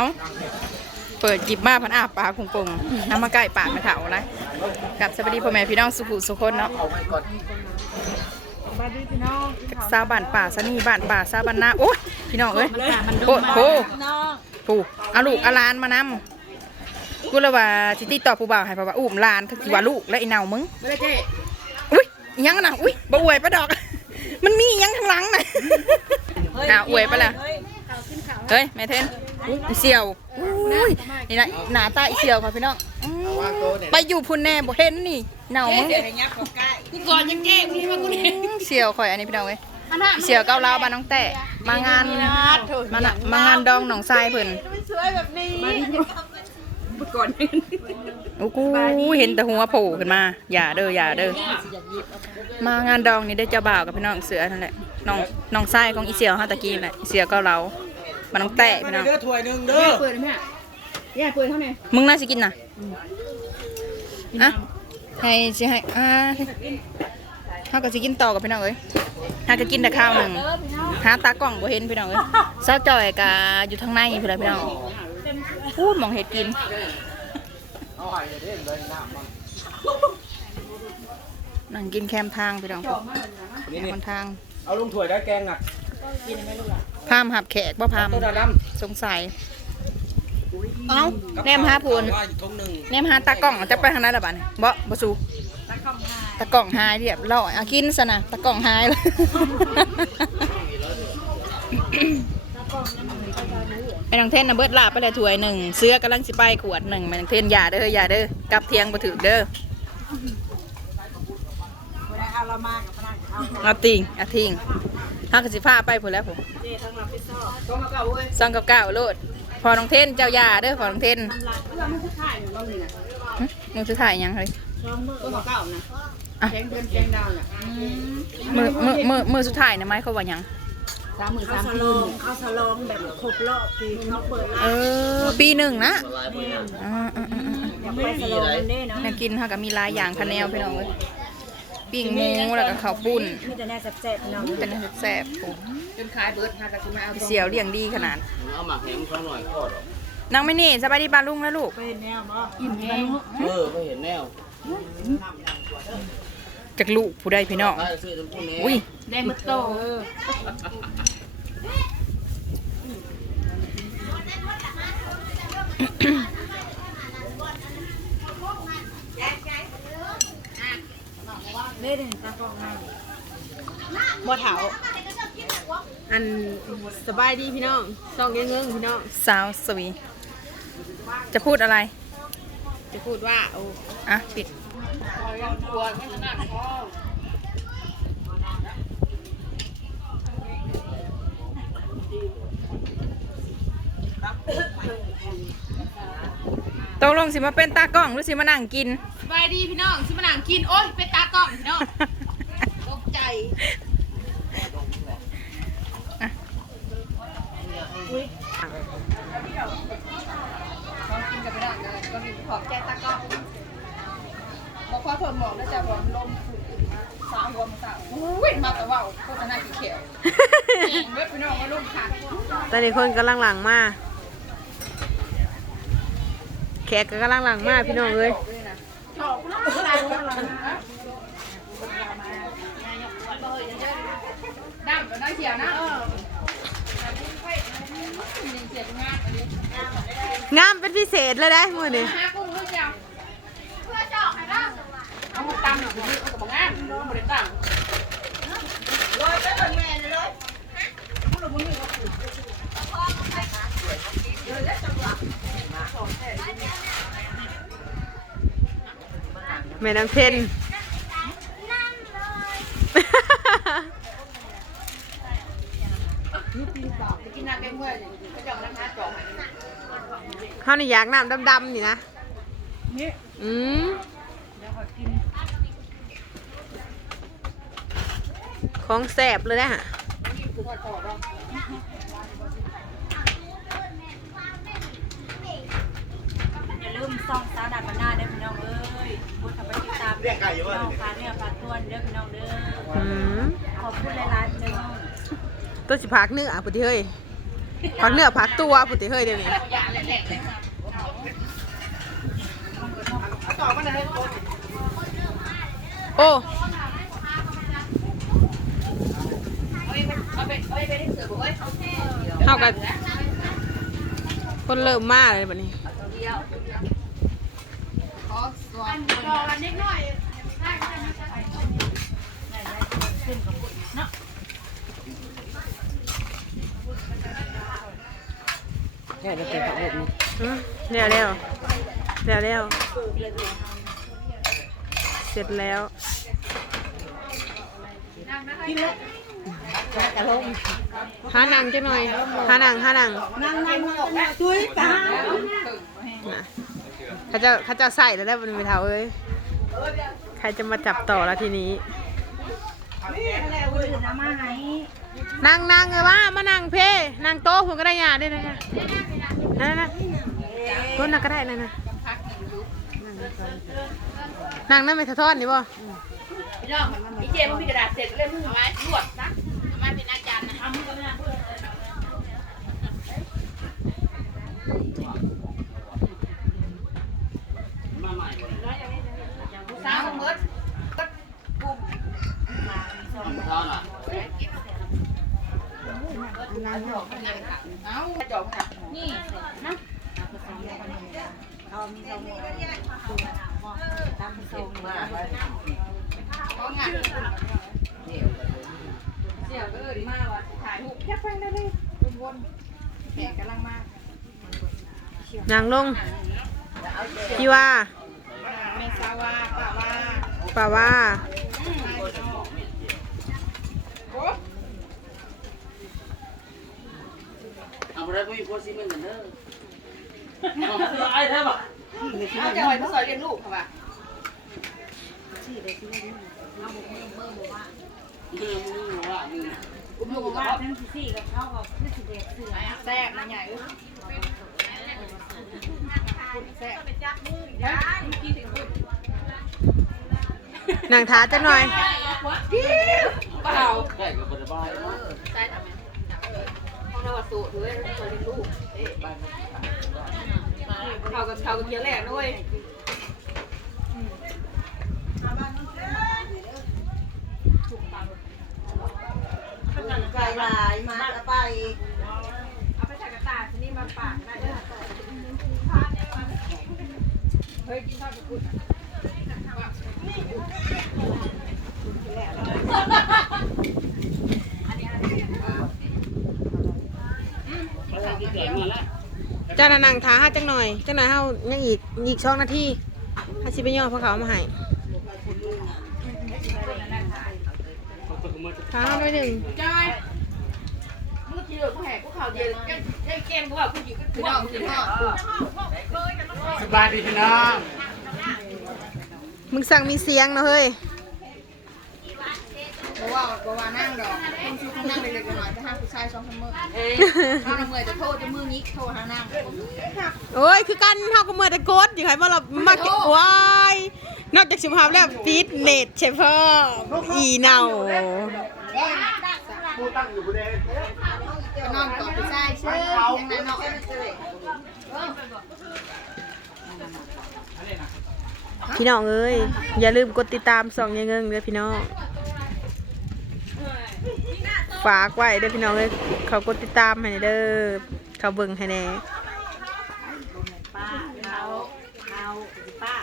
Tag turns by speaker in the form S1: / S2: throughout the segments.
S1: เอาเปิดจิบมาพันอาปากคงปงน้ำมาใกล้ปากไม่เถานะกับสวัสดีพ่อแม่พี่น้องสุขุสุคนเนาะซาวบ้านป่าสนีบ้านป่าซาวบ้านนาโอ้ยพี่น้องเอ้ยโอ้โหผู้เอาลูกเอาหลานมานำกูเลยว่าสิติต่อผู้บ่าวให้เพราะว่าอุ้มหลานคือสิว่าลูกและไอ้เน่ามึง
S2: ไม่ได้เจ๊
S1: อุ้ยอิหยังนะอุ้ยบ่อวยปะดอก มันมีอิหยังข้างหลังนะอ่าอวยไปละเฮ้ยแม่เทน อุ๊ยอีเสี่ยวอุ้ยนี่นะหน้าตาอีเสี่ยวค่ะพี่น้องอืมไปอยู่พุ่นแน่บ่เห็นนี่เน่ามึง
S2: กูก่อนยังเจ๊มีมากูเนี่ย
S1: เสี่ยวข่อยอันนี้พี่น้องเว้ยอีเสี่ยวเก้าเล้าวบ้านน้องแต่มางานมาน่ะมางานดองหนองทรายเพิ่น
S2: ก่อน
S1: โอ้กูเห็นแต่หัวโผล่ขึ้นมา อย่าเด้ออย่าเด้อมางานดองนี่ได้เจ้าบ่าวกับพี่น้องเสือนั่นแหละน้องน้องทรายของอีเสี่ยวฮาตะกี้นั่นแหละอีเสี่ยวเก้าเล้า วบ้านน้องแต่พี่น้อง
S3: เด้อถ้วยหนึ่งเด้อ
S2: เปิดไหมย่าเปิดเท่าไหร่
S1: มึงน่าสิกินน่ะอะให้สิให้อ่าเฮาก็สิกินต่อกับพี่น้องเอ้ยหาก็กินแต่ข้าวหนึ่งหาตากล้องบ่เห็นพี่น้องเอ้ยเศร้าจ่อยกะอยู่ทางในพุ่นแหละพี่น้องพูดมองเห็ดกิน
S3: เอาไห้เด้เลยน้ำมัน
S1: นั่งกินแคมทางพี่น้อง
S3: นี่นี่
S1: คนทาง
S3: เอาลงถ้วยได้แกงอะ
S1: พามหับแขกบ่พาม
S3: ตัวดำ
S1: สงสัยเอ้าแนมหาพูน
S3: ว่าอยู่ทงหนึ่ง
S1: แนมหาตากล้องจะไปทางไหนล่ะบัดนี้บ่บ่สู้ตากล้องหายเรียบร้อยเอากินซะนะตากล้องหายเลยไอ้น้องเทนน่ะเบิดลาบไปแล้วถ้วยหนึ่งเสื้อกำลังสิไปขวดหนึ่งแม่น้องเทนอย่าเด้ออย่าเด้อกลับเที่ยงบ่ถึกเด้อเอาติงเอาทิ้งเฮากสิพาไปพุ่นแล้วผมซองกับเก้าโลด พอน้องเทนเจ้ายาเด้อพอน้องเทนหึมึงสิถ่ายยังเฮ้ย
S2: ตัวเก่านะ
S1: อะ
S2: แกงเดือนแกงดาวน่ะ
S1: มือมือมือมือสุดท้ายนะไม้เขาว่ายัง
S2: สามหมื่นสามพันเขาสลองแบบครบรอบปีเขาเปิด
S1: เออปีหนึ่งนะอ่าอ่าอ่าอ่า
S2: อยากไปสลองกันเด้นาะ
S1: กินค่ะกับมีหลายอย่างคะแนวพี่น้องเลย ปิ้งหมูแล้วก็ข้าวปุ้น
S2: มีแต่แน่แซ่บๆเนาะ
S1: เป็นแซ่บๆโอ้
S2: จนขายเบิร์ดหากับคุณมาเอา
S1: เสียวเลี้ยงดีขนาด
S3: เอาหมักแหงเขาหน่อยก็ดอก
S1: นางไม่นี่สบายดีปลาลุงนะลูก
S2: เป็นแนวบ่อิ่มแห้ง
S3: เออไม่เห็นแนว
S1: จากลูกผู้ใดพี่น้อง
S3: ถ้าซื้อจนพวกนี้
S1: อุ้ย
S2: ได้มือโตเออ เล่นตากล้องมาบ่เถาอันสบายดีพี่น้องส่องเงี้ยงๆพี่น้อง
S1: สาวสวี จะพูดอะไร
S2: จะพูดว่าโอ้
S1: อะปิด ตกลงสิมาเป็นตากล้องหรือสิมานั่งกิน
S2: สบายดีพี่น้องสิมานั่งกิน โอ้ยเป็นตากล้องพี่น้องตกใจ
S1: กินกับพี่น้องกันก็มีขอบใจตากล้องบอกว่าเพิ่มบอกแล้วจะบอกลมสาวรวมสาววิ่งมาแต่ว่าโฆษณาขี้เขียวเว็บพี่น้องว่าลมขาด
S2: ตอนนี้คนกำลังหลังมา แขกก็กำลังหลังมากพี่น้องเลย
S1: ดำน้ำเขียวนะเอองา
S2: มเป็นพิเศษเลยได้มือนี้
S1: หากุ้งลูกเดียวเพื่อจอกให้ได้เอาหมกตำหน่อยเอากระบอกงานเอาหมกตำ
S2: แม่น้ำเพน
S1: กินน้ำแกงเมื่อยก็จอกน้ำหาจอกให้
S2: เขานี่อยากน้ำดำๆนี่นะอืมของแสบเลยนะฮะ
S4: อย่าลืมส่องสาวดาบหน้าเด้อพี่น้องเอ้ยบุญทำไปติดตามพี่ น้องพาเนื้อพาตัวเด้อพี่น้องเด้อ
S2: อืม
S4: ขอบคุณหลายๆพี่น้อง
S2: ตัวสิพักเนื้อพุทธิเฮ้ยพักเนื้อพักตัวพุทธิเฮ้ยเดี๋ยวนี้
S1: อย่าเลย
S2: โอ้เท่ากันคนเริ่มมาเลยบัดนี้
S5: แค่ได้เป็น ผักเล็ดนี่
S2: อืมเร็วเร็วเร็วเร็วเสร็จแล้วหาหนังจังหน่อยหาหนังหาหนัง
S1: นั่งนั่งนั่งตุ้ยตา
S2: นะเขาจะเขาจะใส่แล้วได้บนมือเท้าเอ้ย ใครจะมาจับต่อแล้วทีนี้ นั่งนั่งเลยว่ามานั่งเพนั่งโต๊ะผมก็ได้ยาด้วยนะนั่นนะต้นน่ะก็ได้นั่นนะนั่งนั่นไม่สะท้อนนี่บ่
S6: พี่เจมันมีกระดาษเสร็จเล่มมือเอาไว้รวดนะเอามาเป็นอาจารย์นะทำมือกันนะ
S5: มาใหม่เลย
S6: สาวเมิด
S5: ทำข้าวน่ะ
S6: เอาจบค่ะนี่นะของงานเสี่ยวก็เอินมาว่ะถ่ายรูปแค่ไปได้เลยวนแขกกำลังมา
S2: นั่งลงพี่ว่า
S6: เมซาว่าป่าว่า
S2: ป่าว่า
S5: เอาไปได้ก็มีพวกซีเมนต์เหมือนเดิมเอาไอ้เท่าบ่
S6: เอาจะไว้ผู้สอนเรียนลูกค่ะว่ะ
S5: มือมือว่ามือ
S6: อุ้มลูกกับ
S4: ว่า
S6: พ่อ
S4: ทั้งสี่กับเขาก็คือสิเด็กเสือ
S6: แซ่บนะใหญ่เอ้ยแซ่บ
S2: นั่งท้าจังหน่อย
S6: เปล่า
S5: ใกล้กับบริบาย
S6: ใช่ทำไม ห้องนวัดสูตรด้วยสอนเรียนลูกเอ๊ะเขากับเขากับเพียแหลกด้วย
S1: ไก่ลายมาแล้วไป
S6: เอาไปใส่กระตาชนิดมาปากได้ด้วยเฮ้ยกินข้าวกับคุณ
S5: เกิดมาแล้ว
S2: เจ้าน่ะนั่งท้าห้าจังหน่อยจังหน่อยเฮายังอีกอีกช่องนาทีห้าสิไปย่อพวกเขามาให้ท้าห้าหน่อยหนึ่ง
S6: จอยมือที่เหลือผู้แหกผู้ข่าวเย็นแก้แก้มผู้ข่าวผู้หญิงก็ถือว่าถือว่า
S5: สบายดีพี่น้อง
S2: มึงสั่งมีเสียงเนาะเฮ้ย
S6: เพราะว่าเพราะว่านั่งดอกคนชุดนั่งเล็กๆหน่อยจะห้ามผู้ชายสองคนมือถ้าเมื่อยจะโทษจะมือนี้โทษหานั่ง
S2: โอ้ยคือกันเฮาก็เมื่อแต่โกดอยู่ไงว่าเรามาเก็บวายนอกจากสุขภาพแล้วฟิตเนสเชฟเฟอร์อีเนา
S6: ก็นอนกอดผู้ชายเชื่ออย่างนั้นเนาะ
S2: พี่น้องเอ้ยอย่าลืมกดติดตามส่องยังเงิงเด้อพี่น้อง ฝากไว้เด้อพี่น้องเลยเขากดติดตามให้เด้อเขาเบิ่งให้แน่
S4: ป้าเขาเขาป้า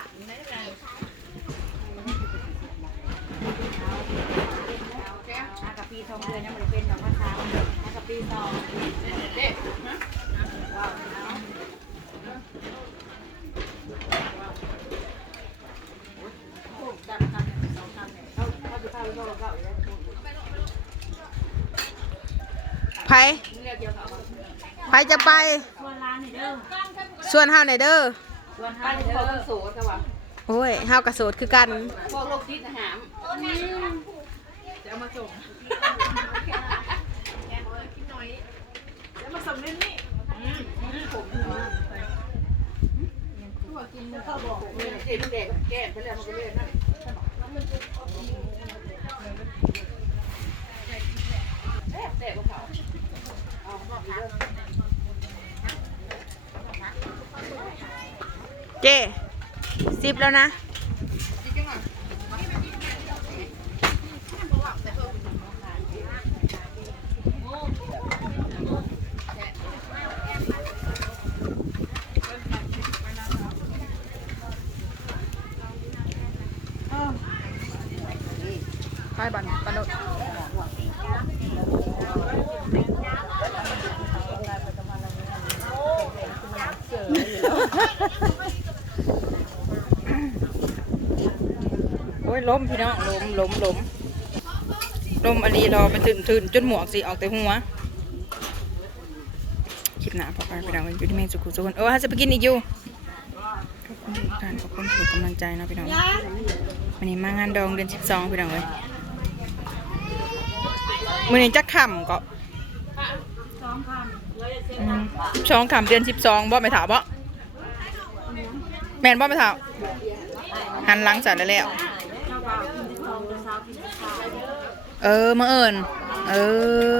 S4: อากับปีทองเดือนยังไม่ได้เป็นหรอกภาษาอากับปีทอง
S6: เด็ก
S4: ว้าวเนาะ
S2: ไผไผจะไป
S4: ส่วนร้านนี่เด้อ
S2: ส่วนเฮาไหนเด้อ
S4: ส่วน
S6: บ้า
S4: ห้านนี่
S6: พ่อ
S4: เด้อ
S6: คนโสดใช่ป่ะ
S2: โอ้ยเฮากระโสดคือกัน
S6: พวกโรคจิตอาหารจะเอามาส่งจะมาส่งเล่นนี่ผมกินแล้วก็บอกเลยเจ็บเด็กแก้ไปแล้วมันก็เล่นนั่นแซ่บกว่าเขาเอาข้างนอกดีเด้อ
S2: เจ๊สิบแล้วนะ
S1: ไปบันบันโดโอ้ย ล้มพี่น้องล้มล้มล้มล้มอลีรอไปตื่นตื่นจนหมวกสิออกแต่หัวคลิปหน้าพอไปพี่น้องอยู่ที่เมนสุขุสุขคนเออฮะจะไปกินอีกอยู่ขอบคุณทุกท่านขอบคุณทุกกำลังใจนะพี่น้องวันนี้มางานดองเดือนสิบสองพี่น้องเลยมื่อนี้จะขำก็อืมสองขำเดือนสิบสองบ่ไม่ถามบ่แมนบ่ไม่ถามหันหลังใส่แล้วแล้ว เออมาเอิญเออ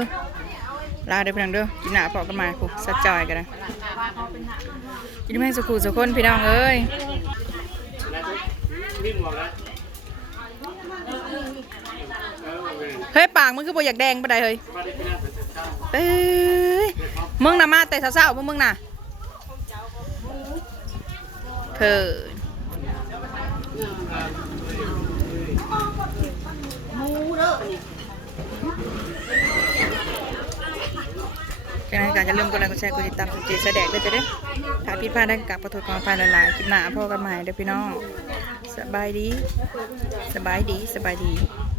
S1: ลาเด้อพี่น้องเด้อกินหนาพอกันมาคุสัดจอยกันนะกินแม่งสุขุสุขคนพี่น้องเอ้ยเฮ้ยปากมึงคือบ่อยากแดงปะไดเฮ้ย
S3: เป็นเป็นเช้า
S1: เอ้ยมึงน่ะมาแต่เช้าๆพวกมึงน่ะเพิ่น จากนั้นก็จะเริ่มกดไลค์กดแชร์กดติดตามกดจีแสดงด้วยจะได้ถ้าผิดพลาดได้กับประทุกออภัยหลายๆคลิปหน้าพ่อกันใหม่เด้อพี่น้องสบายดี สบายดีสบายดี